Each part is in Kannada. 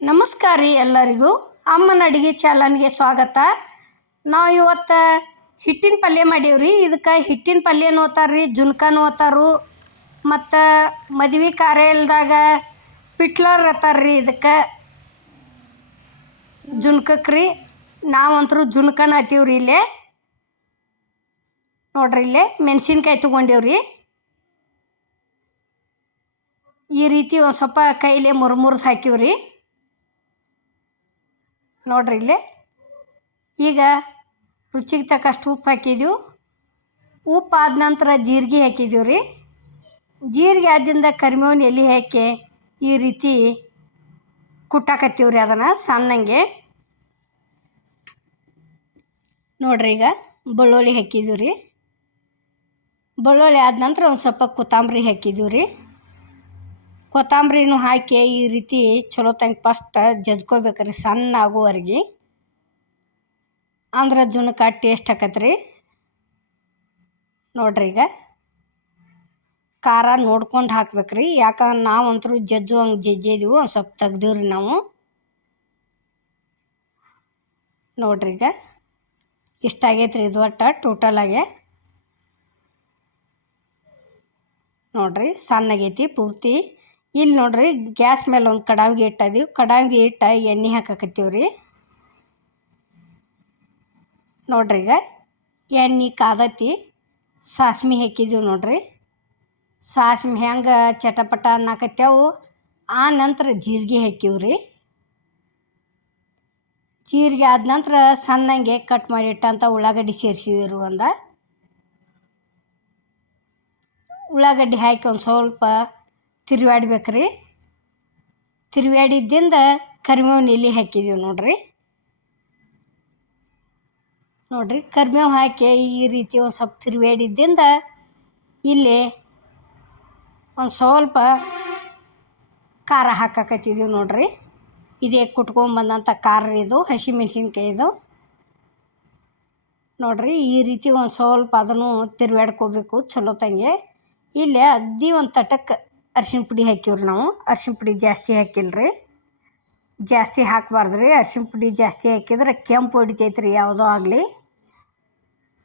ನಮಸ್ಕಾರ ರೀ ಎಲ್ಲರಿಗೂ. ಅಮ್ಮನ ಅಡುಗೆ ಚಾಲನ್ಗೆ ಸ್ವಾಗತ. ನಾವು ಇವತ್ತು ಹಿಟ್ಟಿನ ಪಲ್ಯ ಮಾಡೀವ್ರಿ. ಇದಕ್ಕೆ ಹಿಟ್ಟಿನ ಪಲ್ಯ ನೋತಾರ ರೀ ಜುನ್ಕನೂ ಓದ್ತಾರು ಮತ್ತು ಮದ್ವೆ ಕಾರ್ಯಲ್ದಾಗ ಪಿಟ್ಲರ್ ಅತ್ತಾರ ರೀ ಇದಕ್ಕೆ. ಜುನ್ಕಕ್ಕೆ ರೀ. ನಾವಂತರೂ ಜುನ್ಕನ ಹತ್ತೀವ್ರಿ ಇಲ್ಲೇ. ನೋಡ್ರಿ ಇಲ್ಲೇ, ಮೆಣಸಿನ್ಕಾಯಿ ತೊಗೊಂಡೇವ್ರಿ. ಈ ರೀತಿ ಒಂದು ಸ್ವಲ್ಪ ಕೈಲೇ ಮುರ್ಮುರ್ದು ಹಾಕಿವ್ರಿ. ನೋಡ್ರಿ ಇಲ್ಲಿ. ಈಗ ರುಚಿಗೆ ತಕ್ಕಷ್ಟು ಉಪ್ಪು ಹಾಕಿದ್ದೀವಿ ಉಪ್ಪು ಆದ ನಂತರ ಜೀರಿಗೆ ಹಾಕಿದ್ದೀವಿ ರೀ. ಜೀರಿಗೆ ಆದ್ದರಿಂದ ಕರಿಮೇವಿನ ಎಲೆ ಹಾಕಿ ಈ ರೀತಿ ಕುಟ್ಟಾಕತ್ತೀವಿ ರೀ ಅದನ್ನು ಸಣ್ಣಂಗೆ. ನೋಡ್ರಿ ಈಗ ಬೆಳ್ಳುಳ್ಳಿ ಹಾಕಿದ್ದೀವಿ ರೀ. ಬೆಳ್ಳುಳ್ಳಿ ಆದ ನಂತರ ಒಂದು ಸ್ವಲ್ಪ ಕೊತ್ತಂಬರಿ ಹಾಕಿದ್ದೀವಿ ರೀ. ಕೊತ್ತಂಬರಿನೂ ಹಾಕಿ ಈ ರೀತಿ ಚಲೋ ತಂಗ ಫಸ್ಟ್ ಜಜ್ಕೋಬೇಕ್ರಿ, ಸಣ್ಣ ಆಗುವವರೆಗೆ ಅಂದ್ರೆ ಜುನಕ ಟೇಸ್ಟ್ ಆಕತ್ರಿ. ನೋಡ್ರಿ ಈಗ. ಖಾರ ನೋಡ್ಕೊಂಡು ಹಾಕ್ಬೇಕ್ರಿ. ಯಾಕಂದ್ರೆ ನಾವಂತರೂ ಜಜ್ಜುವಂಗೆ ಜಜ್ಜಿದೀವಿ, ಒಂದು ಸ್ವಲ್ಪ ತೆಗ್ದೀವ್ರಿ ನಾವು. ನೋಡ್ರಿ ಈಗ. ಇಷ್ಟ ಆಗೈತೆ ರೀ ಇದು ಒಟ್ಟು ಟೋಟಲಾಗೆ ನೋಡ್ರಿ, ಸಣ್ಣಗೈತಿ ಪೂರ್ತಿ. ಇಲ್ಲಿ ನೋಡ್ರಿ, ಗ್ಯಾಸ್ ಮೇಲೆ ಒಂದು ಕಡಾವಿಗೆ ಇಟ್ಟದೀವಿ ಕಡಾವಿಗೆ ಇಟ್ಟ ಎಣ್ಣೆ ಹಾಕಕತ್ತೀವಿ ರೀ. ನೋಡ್ರಿ ಈಗ, ಎಣ್ಣೆ ಕಾದತಿ ಸಾಸ್ಮಿ ಹಾಕಿದ್ದೀವಿ ನೋಡ್ರಿ. ಸಾಸ್ಮಿ ಹೆಂಗೆ ಚಟಪಟ ಅನ್ನಕತ್ಯಾವು ಆ ನಂತರ ಜೀರಿಗೆ ಹಾಕಿವ್ರಿ ಜೀರಿಗೆ ಆದ ನಂತರ ಸಣ್ಣಂಗೆ ಕಟ್ ಮಾಡಿ ಇಟ್ಟಂಥ ಉಳ್ಳಾಗಡ್ಡಿ ಸೇರಿಸಿದ್ರು ಒಂದು. ಉಳ್ಳಾಗಡ್ಡಿ ಹಾಕಿ ಒಂದು ಸ್ವಲ್ಪ ತಿರುವಾಡ್ಬೇಕು ರೀ ತಿರುವಾಡಿದ್ದಿಂದ ಕರಿಬೇವನ್ನ ಇಲ್ಲಿ ಹಾಕಿದ್ದೀವಿ ನೋಡ್ರಿ. ನೋಡ್ರಿ ಕರಿಬೇವು ಹಾಕಿ ಈ ರೀತಿ ಒಂದು ಸ್ವಲ್ಪ ತಿರುವಾಡಿದ್ದಿಂದ ಇಲ್ಲಿ ಒಂದು ಸ್ವಲ್ಪ ಖಾರ ಹಾಕಕತ್ತಿದ್ದೀವಿ ನೋಡ್ರಿ. ಇದೇ ಕುಟ್ಕೊಂಬಂದಂಥ ಖಾರ ಇದು, ಹಸಿಮೆಣ್ಸಿನ್ಕಾಯಿದು. ನೋಡ್ರಿ, ಈ ರೀತಿ ಒಂದು ಸ್ವಲ್ಪ ಅದನ್ನು ತಿರುವಾಡ್ಕೋಬೇಕು, ಚಲೋ ತಂಗೆ. ಇಲ್ಲಿ ಅಗ್ದಿ ಒಂದು ತಟಕ್ಕೆ ಅರ್ಶಿಣ ಪುಡಿ ಹಾಕಿವ್ರಿ ನಾವು. ಅರ್ಶಿಣ ಪುಡಿ ಜಾಸ್ತಿ ಹಾಕಿಲ್ಲ ರೀ ಜಾಸ್ತಿ ಹಾಕಬಾರ್ದು ರೀ ಅರ್ಶಿನ ಪುಡಿ ಜಾಸ್ತಿ ಹಾಕಿದ್ರೆ ಕೆಂಪು ಹೊಡಿತೈತೆ ರೀ ಯಾವುದೋ ಆಗಲಿ.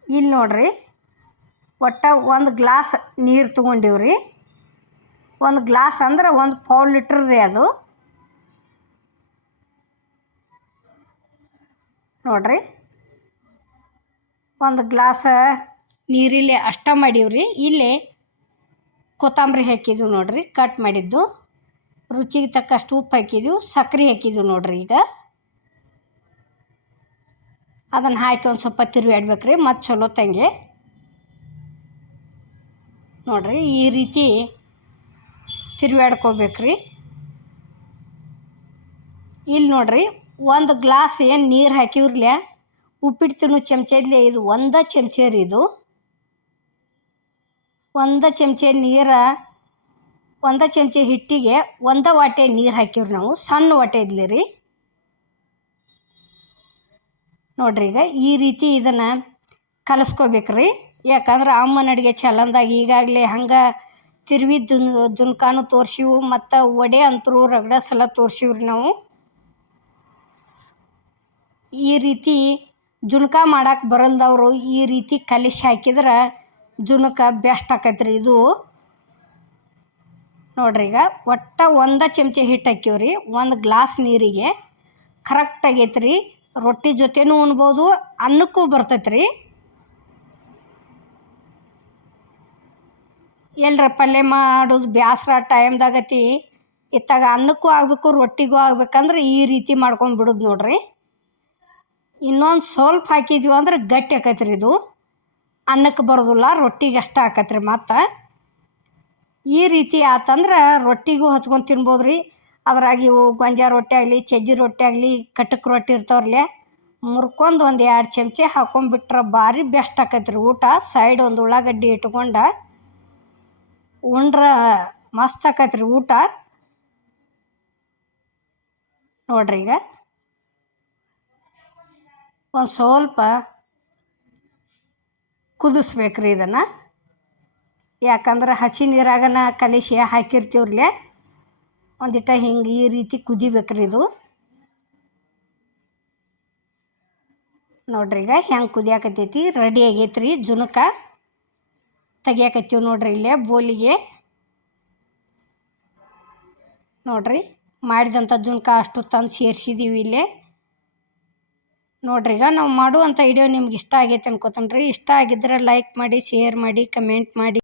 ಇಲ್ಲಿ ನೋಡ್ರಿ, ಒಟ್ಟು ಒಂದು ಗ್ಲಾಸ್ ನೀರು ತೊಗೊಂಡೀವ್ರಿ. ಒಂದು ಗ್ಲಾಸ್ ಅಂದ್ರೆ ಒಂದು ಪಾವು ಲೀಟ್ರ್ ರೀ ಅದು. ನೋಡ್ರಿ, ಒಂದು ಗ್ಲಾಸ ನೀರಿಲ್ಲಿ ಅಷ್ಟ ಮಾಡೀವ್ರಿ. ಇಲ್ಲಿ ಕೊತ್ತಂಬರಿ ಹಾಕಿದ್ದೀವಿ ನೋಡ್ರಿ ಕಟ್ ಮಾಡಿದ್ದು. ರುಚಿಗೆ ತಕ್ಕಷ್ಟು ಉಪ್ಪು ಹಾಕಿದ್ವಿ ಸಕ್ಕರೆ ಹಾಕಿದ್ದೀವಿ ನೋಡ್ರಿ ಈಗ. ಅದನ್ನು ಹಾಕಿ ಒಂದು ಸ್ವಲ್ಪ ತಿರುವಾಡ್ಬೇಕು ರೀ ಮತ್ತು ಚಲೋ ತಂಗೆ. ನೋಡ್ರಿ, ಈ ರೀತಿ ತಿರುವಾಡ್ಕೋಬೇಕ್ರಿ ಇಲ್ಲಿ ನೋಡ್ರಿ, ಒಂದು ಗ್ಲಾಸ್ ಏನು ನೀರು ಹಾಕಿವ್ರಲ್ಯ ಉಪ್ಪಿಟ್ಟು ತಿನ್ನೋ ಚಮಚದ್ಲೆ ಇದು ಒಂದೇ ಚಮಚ ರೀ ಇದು. ಒಂದು ಚಮಚ ನೀರು, ಒಂದು ಚಮಚ ಹಿಟ್ಟಿಗೆ ಒಂದು ವಾಟೆ ನೀರು ಹಾಕಿವ್ರಿ ನಾವು. ಸಣ್ಣ ವಾಟೆ ಇದ್ಲಿ ರೀ. ನೋಡ್ರಿ ಈಗ ಈ ರೀತಿ ಇದನ್ನು ಕಲಸ್ಕೋಬೇಕ್ರಿ ಯಾಕಂದ್ರೆ ಅಮ್ಮನ ಅಡುಗೆ ಚಲನ್ದಾಗ ಈಗಾಗಲೇ ಹಂಗೆ ತಿರುವಿ ದುನ್ ಜುನ್ಕಾನು ತೋರ್ಸಿವು ಮತ್ತು ವಡೆ ಅಂತರೂ ರಗಡ ಸಲ ತೋರಿಸಿವ್ರಿ ನಾವು. ಈ ರೀತಿ ಜುಣ್ಕ ಮಾಡಕ್ಕೆ ಬರಲ್ದವರು ಈ ರೀತಿ ಕಲಿಸಿ ಹಾಕಿದ್ರೆ ಜುನಕ ಬೆಸ್ಟ್ ಆಕೈತ್ರಿ ಇದು. ನೋಡ್ರಿ ಈಗ ಒಟ್ಟು ಒಂದು ಚಮಚ ಹಿಟ್ಟು ಹಾಕಿವ್ರಿ ಒಂದು ಗ್ಲಾಸ್ ನೀರಿಗೆ. ಕರೆಕ್ಟ್ ಆಗೈತೆ ರೀ ರೊಟ್ಟಿ ಜೊತೆನೂ ಉಣ್ಬೋದು, ಅನ್ನಕ್ಕೂ ಬರ್ತೈತೆ ರೀ ಎಲ್ಲರ ಪಲ್ಯ ಮಾಡೋದು ಬ್ಯಾಸರ ಟೈಮ್ದಾಗತಿ, ಇತ್ತಾಗ ಅನ್ನಕ್ಕೂ ಆಗಬೇಕು, ರೊಟ್ಟಿಗೂ ಆಗ್ಬೇಕಂದ್ರೆ ಈ ರೀತಿ ಮಾಡ್ಕೊಂಡು ಬಿಡೋದು ನೋಡ್ರಿ. ಇನ್ನೊಂದು ಸ್ವಲ್ಪ ಹಾಕಿದ್ವಿ ಅಂದ್ರೆ ಗಟ್ಟಿ ಆಕೈತ್ರಿ ಇದು. ಅನ್ನಕ್ಕೆ ಬರೋದಿಲ್ಲ, ರೊಟ್ಟಿಗೆ ಅಷ್ಟೇ ಆಕತ್ರಿ ಮತ್ತು. ಈ ರೀತಿ ಆತಂದ್ರೆ ರೊಟ್ಟಿಗೂ ಹಚ್ಕೊಂಡು ತಿನ್ಬೋದು ರೀ ಅದ್ರಾಗ ಇವು ಗೊಂಜಾಳ ರೊಟ್ಟಿ ಆಗಲಿ ಸಜ್ಜಿ ರೊಟ್ಟಿ ಆಗಲಿ, ಕಟಕ್ ರೊಟ್ಟಿ ಇರ್ತಾವ್ರಲ್ಲ ಮುರ್ಕೊಂಡು ಒಂದು ಎರಡು ಚಮಚೆ ಹಾಕೊಂಡ್ಬಿಟ್ರೆ ಭಾರಿ ಬೆಸ್ಟ್ ಆಕೈತ್ರಿ ಊಟ. ಸೈಡ್ ಒಂದು ಉಳ್ಳಾಗಡ್ಡಿ ಇಟ್ಕೊಂಡು ಉಂಡ್ರೆ ಮಸ್ತ್ ಆಕೈತ್ರಿ ಊಟ. ನೋಡ್ರಿ ಈಗ. ಒಂದು ಸ್ವಲ್ಪ ಕುದಿಸ್ಬೇಕು ರೀ ಇದನ್ನು. ಯಾಕಂದ್ರೆ ಹಸಿ ನೀರಾಗನ ಕಲಿಸಿ ಹಾಕಿರ್ತೀವ್ರಲ್ಲೇ, ಒಂದಿಟ್ಟ ಹಿಂಗೆ ಈ ರೀತಿ ಕುದಿಬೇಕು ರೀ ಇದು. ನೋಡ್ರಿ ಈಗ ಹೆಂಗೆ ಕುದಿಯಾಕತ್ತೈತಿ ರೆಡಿ ಆಗೈತೆ ರೀ ಜುನಕ ತೆಗಿಯಾಕತ್ತೀವಿ ನೋಡ್ರಿ ಇಲ್ಲೇ ಬೋಲಿಗೆ. ನೋಡ್ರಿ ಮಾಡಿದಂಥ ಜುನಕ ಅಷ್ಟು ತಂದು ಸೇರಿಸಿದ್ದೀವಿ ಇಲ್ಲೇ. ನೋಡ್ರಿ, ಈಗ ನಾವು ಮಾಡುವಂಥ ವಿಡಿಯೋ ನಿಮ್ಗೆ ಇಷ್ಟ ಆಗೈತೆ ಅನ್ಕೋತಾನೆ ರೀ. ಇಷ್ಟ ಆಗಿದ್ರೆ ಲೈಕ್ ಮಾಡಿ ಶೇರ್ ಮಾಡಿ ಕಮೆಂಟ್ ಮಾಡಿ.